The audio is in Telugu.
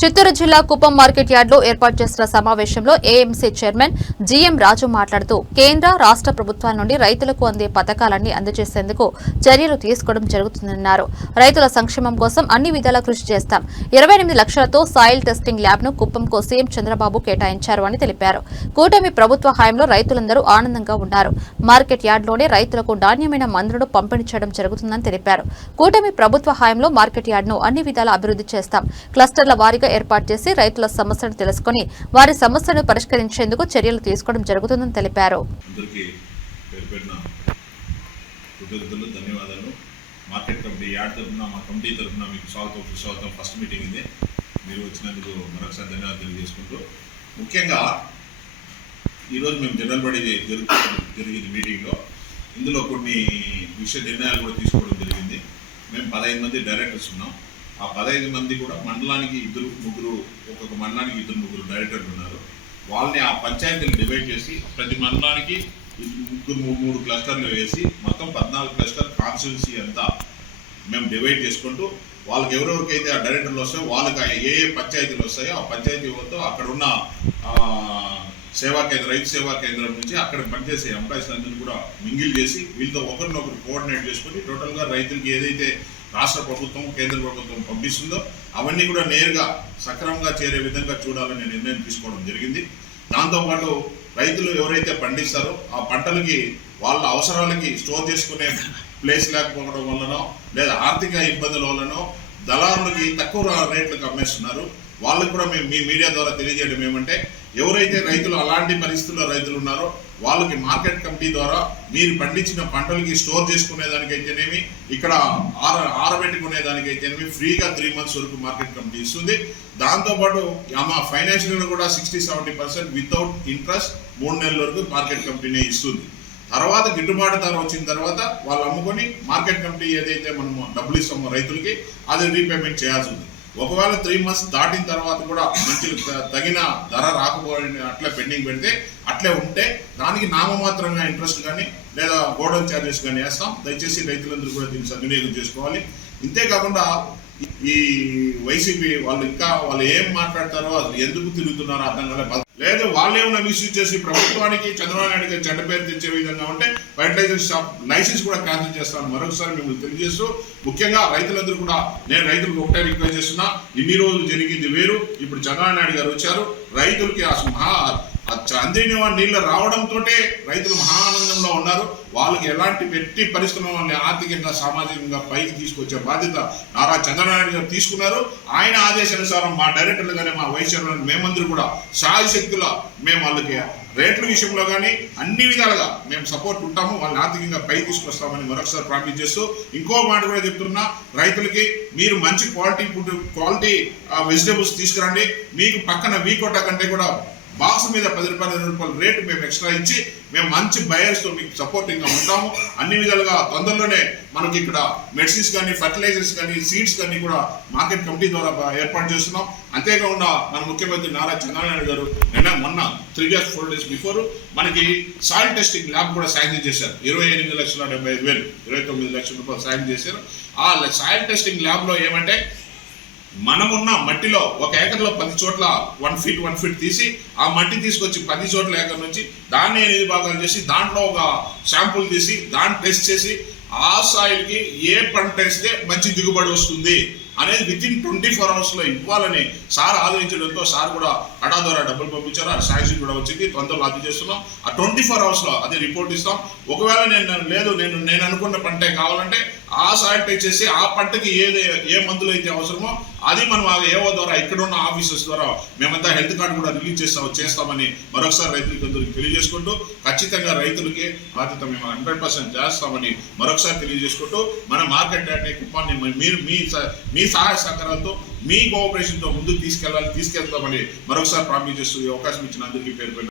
చిత్తూరు జిల్లా కుప్పం మార్కెట్ యార్డులో ఏర్పాటు చేసిన సమావేశంలో ఏఎంసీ చైర్మన్ జీఎం రాజు మాట్లాడుతూ కేంద్ర రాష్ట ప్రభుత్వాల నుండి రైతులకు అందే పథకాలన్నీ అందజేసేందుకు చర్యలు తీసుకోవడం జరుగుతుందన్నారు. రైతుల సంక్షేమం కోసం అన్ని విధాలా కృషి చేస్తాం. 28 లక్షలతో సాయిల్ టెస్టింగ్ ల్యాబ్ ను కుప్పంకు సీఎం చంద్రబాబు కేటాయించారు అని తెలిపారు. కూటమి ప్రభుత్వ హయాంలో రైతులందరూ ఆనందంగా ఉన్నారు. మార్కెట్ యార్డులోనే రైతులకు నాణ్యమైన మందులను పంపిణీ చేయడం జరుగుతుందని తెలిపారు. కూటమి ప్రభుత్వ హయాంలో మార్కెట్ యార్డును అన్ని విధాలా అభివృద్ధి చేస్తాం. క్లస్టర్ల వారీగా ఏర్పాటు చేసి రైతుల సమస్యలను తెలుసుకుని వారి సమస్యలను పరిష్కరించేందుకు చర్యలు తీసుకోవడం జరుగుతుందని తెలిపారు. మార్కెట్ కమిటీ యాడ్ తరఫున మా కమిటీ తరఫున మీకు స్వాగతం ఫస్ట్ మీటింగ్ ఇది. మీరు వచ్చినందుకు మరొకసారి ధన్యవాదాలు తెలియజేసుకుంటూ, ముఖ్యంగా ఈరోజు మేము జనరల్ బాడీ జరిగింది మీటింగ్లో. ఇందులో కొన్ని విషయ నిర్ణయాలు కూడా తీసుకోవడం జరిగింది. మేము 15 మంది డైరెక్టర్స్ ఉన్నాం. ఆ 15 మంది కూడా మండలానికి 2-3 ఒక్కొక్క మండలానికి 2-3 డైరెక్టర్లు ఉన్నారు. వాళ్ళని ఆ పంచాయతీలు డివైడ్ చేసి ప్రతి మండలానికి 3 క్లస్టర్లు వేసి మొత్తం 14 క్లస్టర్ కాన్స్టిట్యున్సీ అంతా మేము డివైడ్ చేసుకుంటూ వాళ్ళకి ఎవరెవరికైతే ఆ డైరెక్టర్లు వస్తాయో వాళ్ళకి ఏ పంచాయతీలు వస్తాయో ఆ పంచాయతీ వద్ద అక్కడ ఉన్న రైతు సేవా కేంద్రం నుంచి అక్కడ పనిచేసే ఎంప్లాయీస్ అందరినీ కూడా మింగిల్ చేసి వీళ్ళతో ఒకరినొకరు కోఆర్డినేట్ చేసుకొని టోటల్గా రైతులకి ఏదైతే రాష్ట్ర ప్రభుత్వం కేంద్ర ప్రభుత్వం పంపిస్తుందో అవన్నీ కూడా నేరుగా సక్రమంగా చేరే విధంగా చూడాలని నిర్ణయం తీసుకోవడం జరిగింది. దాంతోపాటు రైతులు ఎవరైతే పండిస్తారో ఆ పంటలకి వాళ్ళ అవసరాలకి స్టోర్ చేసుకునే ప్లేస్ లేకపోవడం వల్లనో లేదా ఆర్థిక ఇబ్బందుల వల్లనో దళారులకి తక్కువ రేట్లకు అమ్మేస్తున్నారు. వాళ్ళకి కూడా మేము మీ మీడియా ద్వారా తెలియజేయడం ఏమంటే, ఎవరైతే రైతులు అలాంటి పరిస్థితుల్లో రైతులు ఉన్నారో వాళ్ళకి మార్కెట్ కమిటీ ద్వారా మీరు పండించిన పంటలకి స్టోర్ చేసుకునేదానికైతేనేమి, ఇక్కడ ఆరబెట్టుకునేదానికైతేనేమి ఫ్రీగా 3 months వరకు మార్కెట్ కమిటీ ఇస్తుంది. దాంతోపాటు మా ఫైనాన్షియల్గా కూడా 60-70% వితౌట్ ఇంట్రెస్ట్ 3 నెలల వరకు మార్కెట్ కంపెనీ ఇస్తుంది. తర్వాత గిట్టుబాటు ధర వచ్చిన తర్వాత వాళ్ళు అమ్ముకొని మార్కెట్ కమిటీ ఏదైతే మనము డబ్బులు ఇస్తామో రైతులకి అది రీపేమెంట్ చేయాల్సి ఉంది. ఒకవేళ 3 months దాటిన తర్వాత కూడా మంచి తగిన ధర రాకపోయిన అట్లా పెండింగ్ పెడితే అట్లే ఉంటే దానికి నామమాత్రంగా ఇంట్రెస్ట్ కానీ లేదా గోడౌన్ ఛార్జెస్ కానీ వేస్తాం. దయచేసి రైతులందరూ కూడా దీన్ని సద్వినియోగం చేసుకోవాలి. ఇంతేకాకుండా ఈ వైసీపీ వాళ్ళు ఏం మాట్లాడతారో అసలు ఎందుకు తిరుగుతున్నారో అర్థం కాలేదు. లేదు వాళ్ళు ఏమైనా మిస్యూజ్ చేసి ప్రభుత్వానికి చంద్రబాబు నాయుడు గారి చెడ్డ పేరు తెచ్చే విధంగా ఉంటే ఫర్టిలైజర్ షాప్ లైసెన్స్ కూడా క్యాన్సిల్ చేస్తాను మరొకసారి మిమ్మల్ని తెలియజేస్తూ, ముఖ్యంగా రైతులందరూ కూడా నేను రైతులకు ఒకటే రిక్వెస్ట్ చేస్తున్నా, ఇన్ని రోజులు జరిగింది వేరు. ఇప్పుడు చంద్రబాబు నాయుడు గారు వచ్చారు. రైతులకి చంద్రుని నీళ్ళు రావడంతో రైతులు మహానందంలో ఉన్నారు. వాళ్ళకి ఎలాంటి పెట్టి పరిశ్రమలని ఆర్థికంగా సామాజికంగా పైకి తీసుకొచ్చే బాధ్యత నారా చంద్రబాబు గారు తీసుకున్నారు. ఆయన ఆదేశానుసారం మా డైరెక్టర్లు కానీ మా వైస్ చైర్మన్ మేమందరూ కూడా శాయశక్తుల మేము వాళ్ళకి రేట్ల విషయంలో కానీ అన్ని విధాలుగా మేము సపోర్ట్ ఉంటాము. వాళ్ళని ఆర్థికంగా పైకి తీసుకొస్తామని మరొకసారి ప్రామిస్ చేస్తూ, ఇంకో మాట కూడా చెప్తున్నా, రైతులకి మీరు మంచి క్వాలిటీ వెజిటేబుల్స్ తీసుకురండి. మీకు పక్కన వీకోట కంటే కూడా బాక్స్ మీద 10 రూపాయలు 20 రూపాయల రేటు మేము ఎక్స్ట్రా ఇచ్చి మేము మంచి బయర్స్తో మీకు సపోర్టింగ్గా ఉంటాము. అన్ని విధాలుగా తొందరలోనే మనకి ఇక్కడ మెడిసిన్స్ కానీ ఫర్టిలైజర్స్ కానీ సీడ్స్ కానీ కూడా మార్కెట్ కమిటీ ద్వారా ఏర్పాటు చేస్తున్నాం. అంతేకాకుండా మన ముఖ్యమంత్రి నారా చంద్రబాబు నాయుడు గారు మొన్న 3 days 4 days బిఫోర్ మనకి సాయిల్ టెస్టింగ్ ల్యాబ్ కూడా శాంక్షన్ చేశారు. 28,75,000 29 లక్షల రూపాయలు శాంక్షన్ చేశారు. ఆ సాయిల్ టెస్టింగ్ ల్యాబ్లో ఏమంటే, మనమున్న మట్టిలో 1 ఏకర్లో 10 చోట్ల 1 feet తీసి ఆ మట్టి తీసుకొచ్చి 10 చోట్ల ఏకర్ నుంచి దాన్ని 8 భాగాలు చేసి దాంట్లో ఒక శాంపుల్ తీసి దాన్ని టెస్ట్ చేసి ఆ సాయిల్కి ఏ పంట వేస్తే మంచి దిగుబడి వస్తుంది అనేది వితిన్ 24 hours ఇవ్వాలని సార్ ఆలోచించడంతో సార్ కూడా కడా ద్వారా డబ్బులు పంపించారు. ఆ శాంక్షన్ కూడా వచ్చింది. తొందరలో అది చేస్తున్నాం. ఆ 24 hours అదే రిపోర్ట్ ఇస్తాం. ఒకవేళ నేను అనుకున్న పంటే కావాలంటే ఆ సాయిల్ టెస్ట్ చేసి ఆ పంటకి ఏ మందులు అయితే అవసరమో అది మనం ఏవో ద్వారా ఇక్కడ ఉన్న ఆఫీసర్స్ ద్వారా మేమంతా హెల్త్ కార్డు కూడా రిలీజ్ చేస్తామని మరొకసారి రైతులకి అందరికీ తెలియజేసుకుంటూ, ఖచ్చితంగా రైతులకి బాధ్యత మేము 100% చేస్తామని మరొకసారి తెలియజేసుకుంటూ, మన మార్కెట్ యార్డ్ కుప్పాన్ని మీరు మీ సహాయ సహకారాలతో మీ కోఆపరేషన్తో ముందుకు తీసుకెళ్తామని మరొకసారి ప్రామిస్ చేస్తూ ఈ అవకాశం ఇచ్చిన అందరికీ పేరు